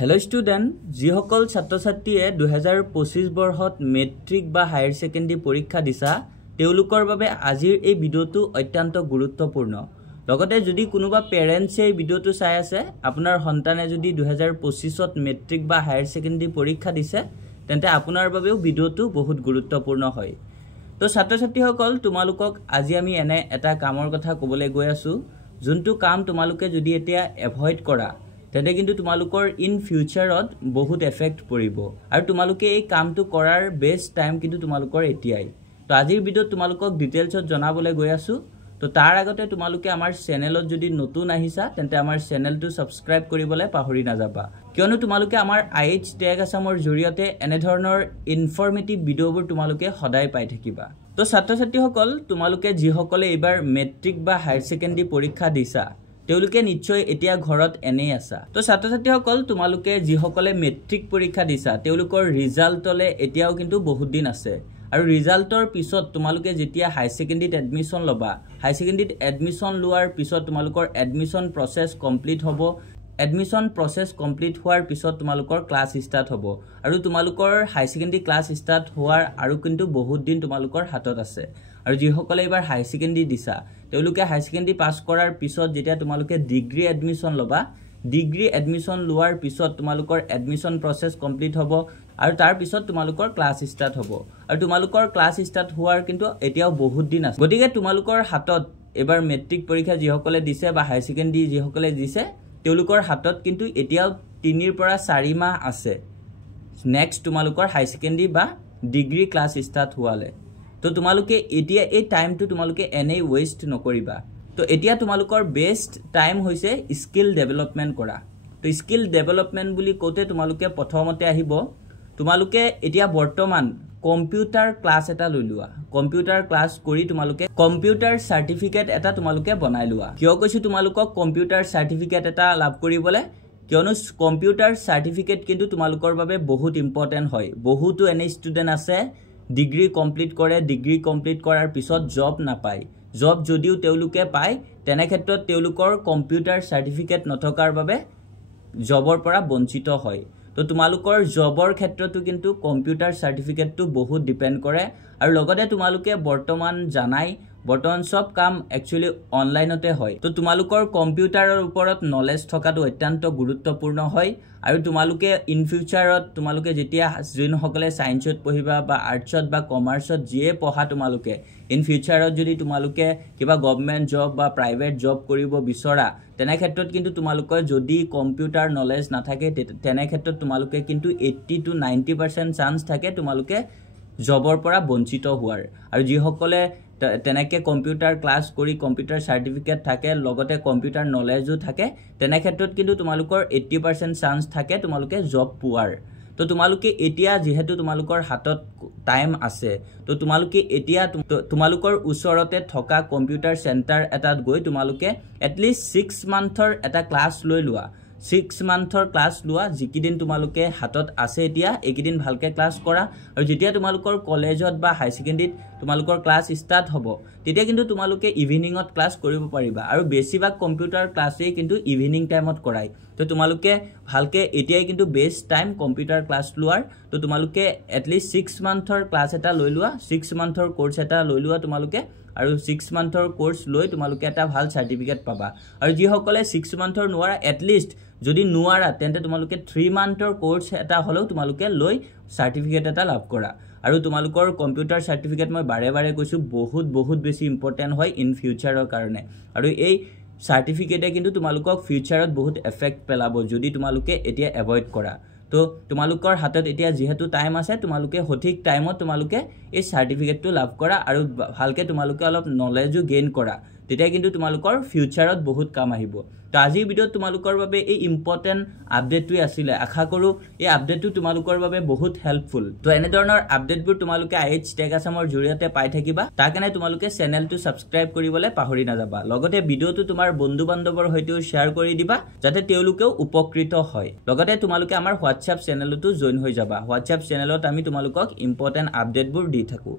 Hello student, যিসকল ছাত্ৰ-ছাত্ৰীয়ে 2025 বৰ্ষত মেট্ৰিক বা হায়াৰ সেকেন্ডাৰী পৰীক্ষা দিছা তেওঁলোকৰ বাবে আজিৰ এই ভিডিওটো অত্যন্ত গুৰুত্বপূৰ্ণ। লগতে যদি কোনোবা পেৰেন্টছে এই ভিডিওটো চাই আছে আপোনাৰ সন্তানে যদি 2025ত মেট্ৰিক বা হায়াৰ সেকেন্ডাৰী পৰীক্ষা দিছে তেন্তে আপোনাৰ বাবেও ভিডিওটো বহুত গুৰুত্বপূৰ্ণ হয়। তো ছাত্ৰ-ছাত্ৰীসকল তোমালোকক আজি আমি এনে এটা কামৰ কথা ক'বলৈ গৈ আছো যোনটো কাম তোমালোকে যদি এতিয়া এভয়েড কৰা তেতে কিন্তু তোমালোকৰ ইন ফিউচাৰত বহুত এফেক্ট পৰিব আৰু তোমালোকে এই কামটো কৰাৰ বেষ্ট টাইম কিন্তু তোমালোকৰ এতিয়াই। তো আজিৰ ভিডিওত তোমালোকক ডিটেইলছত জনাবলৈ গৈ আছো। তো তাৰ আগতে তোমালোকে আমাৰ চেনেলত যদি নতুন আহিছা তেন্তে আমাৰ চেনেলটো সাবস্ক্ৰাইব কৰিবলৈ পাহৰি নাযাবা, কিয়নো তোমালোকে আমাৰ IH টেগ আসামৰ জৰিয়তে এনে ধৰণৰ ইনফৰমেটিভ ভিডিওবোৰ তোমালোকে সদায় পাই থাকিবা। তো ছাত্ৰ-ছাত্ৰীসকল তোমালোকে যিসকলে এবাৰ মেট্ৰিক বা হায়াৰ সেকেন্ডাৰী পৰীক্ষা দিছা তেওঁলোকে নিশ্চয় এতিয়া ঘৰত এনেই আছা। তো ছাত্ৰ-ছাত্ৰীসকল তোমালোকে যিসকলে মেট্ৰিক পৰীক্ষা দিছা তেওঁলোকৰ ৰিজাল্টলে এতিয়াও কিন্তু বহুত দিন আছে আৰু ৰিজাল্টৰ পিছত তোমালোকে যেতিয়া হাই সেকেন্ডাৰীত এডমিশন লবা, হাই সেকেন্ডাৰীত এডমিশন লোৱাৰ পিছত তোমালোকৰ এডমিশন প্ৰসেস কমপ্লিট হ'ব। এডমিশন প্ৰসেস কমপ্লিট হোৱাৰ পিছত তোমালোকৰ ক্লাছ ষ্টাৰ্ট হ'ব আৰু তোমালোকৰ হাই সেকেন্ডাৰী ক্লাছ ষ্টাৰ্ট হোৱাৰ আৰু কিন্তু বহুত দিন তোমালোকৰ হাতত আছে। আৰু যিসকলে এবাৰ হাই সেকেন্ডাৰী দিছা তেওঁলোকে হাই সেকেন্ডাৰী পাস কৰাৰ পিছত যেতিয়া তোমালোকে ডিগ্ৰী এডমিশন লবা, ডিগ্ৰী এডমিশন লোৱাৰ পিছত তোমালোকৰ এডমিশন প্ৰসেস কমপ্লিট হ'ব আৰু তাৰ পিছত তোমালোকৰ ক্লাছ ষ্টাৰ্ট হ'ব আৰু তোমালোকৰ ক্লাছ ষ্টাৰ্ট হোৱাৰ কিন্তু এতিয়াও বহুত দিন আছে। গতিকে তোমালোকৰ হাতত এবাৰ মেট্ৰিক পৰীক্ষা যিসকলে দিছে বা হাই সেকেন্ডাৰী যিসকলে দিছে তেওঁলোকৰ হাতত কিন্তু এতিয়াও 3 পৰা 4 মাহ আছে নেক্সট তোমালোকৰ হাই সেকেন্ডাৰী বা ডিগ্ৰী ক্লাছ ষ্টাৰ্ট হোৱালে। তো তোমালোকে এতিয়া এই টাইমটো তোমালোকে এনেই ওয়েস্ট নকৰিবা। তো এতিয়া তোমালোকৰ বেষ্ট টাইম হৈছে স্কিল ডেভেলপমেন্ট কৰা। তো স্কিল ডেভেলপমেন্ট বুলি কোতে তোমালোকে প্ৰথমতে আহিব তোমালোকে এতিয়া বৰ্তমান কম্পিউটাৰ ক্লাছ এটা লৈ লোৱা। কম্পিউটাৰ ক্লাছ কৰি তোমালোকে কম্পিউটাৰ সাৰ্টিফিকেট এটা তোমালোকে বনাই লোৱা। কিয় কৈছো তোমালোকক কম্পিউটাৰ সাৰ্টিফিকেট এটা লাভ কৰিবলৈ, কিয়নো কম্পিউটাৰ সাৰ্টিফিকেট কিন্তু তোমালোকৰ বাবে বহুত ইম্পৰ্টেন্ট হয়। বহুতো এনে ষ্টুডেন্ট আছে ডিগ্ৰী কমপ্লিট কৰে, ডিগ্ৰী কমপ্লিট কৰাৰ পিছত জব নাপায়। জব যদিও তেওঁলোকে পায় তেনে ক্ষেত্ৰত তেওঁলোকৰ কম্পিউটাৰ সাৰ্টিফিকেট নথকাৰ বাবে জবৰ পৰা বঞ্চিত হয়। তো তোমালোকৰ জবৰ ক্ষেত্ৰতো কিন্তু কম্পিউটাৰ সাৰ্টিফিকেটটো বহুত ডিপেন্ড কৰে আৰু লগতে তোমালোকে বৰ্তমান জানাই বৰ্তমান সব কাম একচুয়ালি অনলাইনতে হয়। তো তোমালোকৰ কম্পিউটাৰৰ ওপৰত নলেজ থকাটো অত্যন্ত গুৰুত্বপূৰ্ণ হয় আৰু তোমালোকে ইন ফিউচাৰত তোমালোকে যেতিয়া যিসকলে সায়েন্সত পঢ়িবা বা আৰ্টছত বা কমাৰ্চত যিয়ে পঢ়া তোমালোকে ইন ফিউচাৰত যদি তোমালোকে কিবা গভৰ্ণমেন্ট জব বা প্ৰাইভেট জব কৰিব বিচৰা তেনে ক্ষেত্ৰত কিন্তু তোমালোকৰ যদি কম্পিউটাৰ নলেজ নাথাকে তেনে ক্ষেত্ৰত তোমালোকে কিন্তু 80 to 90% চান্স থাকে তোমালোকে জবৰ পৰা বঞ্চিত হোৱাৰ। আৰু যিসকলে তেনেকে কম্পিউটাৰ ক্লাছ কৰি কম্পিউটাৰ সাৰ্টিফিকেট থাকে লগতে কম্পিউটাৰ নলেজো থাকে তেনে ক্ষেত্ৰত কিন্তু তোমালোকৰ 80% চান্স থাকে তোমালোকে জব পোৱাৰ। তো তোমালোকে এতিয়া যেহেতু তোমালোকৰ হাতত টাইম আছে তো তোমালোকে এতিয়া তোমালোকৰ ওচৰতে থকা কম্পিউটাৰ সেন্টাৰ এটাত গৈ তোমালোকে এটলিষ্ট 6 মান্থৰ এটা ক্লাছ লৈ লোৱা। 6 মান্থৰ ক্লাছ লোৱা, যিকিদিন তোমালোকে হাতত আছে এতিয়া এইকিদিন ভালকে ক্লাছ কৰা আৰু যেতিয়া তোমালোকৰ কলেজত বা হাই সেকেন্ডাৰীত তোমালোকৰ ক্লাছ ষ্টাৰ্ট হ'ব তেতিয়া কিন্তু তোমালোকে ইভিনিংত ক্লাছ কৰিব পাৰিবা আৰু বেছিভাগ কম্পিউটাৰ ক্লাছেই কিন্তু ইভিনিং টাইমত কৰায়। তো তোমালোকে ভালকে এতিয়াই কিন্তু বেষ্ট টাইম কম্পিউটাৰ ক্লাছ লোৱাৰ। তো তোমালোকে এটলিষ্ট 6 মান্থৰ ক্লাছ এটা লৈ লোৱা, 6 মান্থৰ কোৰ্স এটা লৈ লোৱা তোমালোকে আৰু 6 মান্থৰ কোৰ্স লৈ তোমালোকে এটা ভাল সাৰ্টিফিকেট পাবা। আৰু যিসকলে 6 মান্থৰ নোৱাৰা এটলিষ্ট যদি নোৱাৰা তেন্তে তোমালোকে 3 মান্থৰ কোৰ্স এটা হলেও তোমালোকে লৈ সাৰ্টিফিকেট এটা লাভ কৰা। আৰু তোমালোকৰ কম্পিউটাৰ সাৰ্টিফিকেট মই বাৰে বাৰে কৈছো বহুত বেছি ইম্পৰ্টেন্ট হয় ইন ফিউচাৰৰ কাৰণে আৰু এই সাৰ্টিফিকেটে কিন্তু তোমালোকক ফিউচাৰত বহুত এফেক্ট পেলাব যদি তোমালোকে এতিয়া এভয়েড কৰা। তো তোমালোকৰ হাতত এতিয়া যেহেতু টাইম আছে তোমালোকে সঠিক টাইমত তোমালোকে এই সাৰ্টিফিকেটটো লাভ কৰা আৰু ভালকে তোমালোকে অলপ নলেজো গেইন কৰা, তেতিয়া কিন্তু তোমালোকৰ ফিউচাৰত বহুত কাম আহিব। তো আজিৰ ভিডিওত তোমালোকৰ বাবে এই ইম্পৰ্টেন্ট আপডেটটোই আছিল। আশা কৰো এই আপডেটটো তোমালোকৰ বাবে বহুত হেল্পফুল। তো এনে ধৰণৰ আপডেটবোৰ তোমালোকে IH টেগ আসামৰ জৰিয়তে পাই থাকিবা। তাৰ কাৰণে তোমালোকে চেনেলটো সাবস্ক্ৰাইব কৰিবলৈ পাহৰি নাযাবা। লগতে ভিডিওটো তোমাৰ বন্ধু বান্ধৱৰ সৈতেও শেয়াৰ কৰি দিবা যাতে তেওঁলোকেও উপকৃত হয়। লগতে তোমালোকে আমাৰ WhatsApp চেনেলতো জয়েন হৈ যাবা। WhatsApp চেনেলত আমি তোমালোকক ইম্পৰ্টেন্ট আপডেটবোৰ দি থাকো।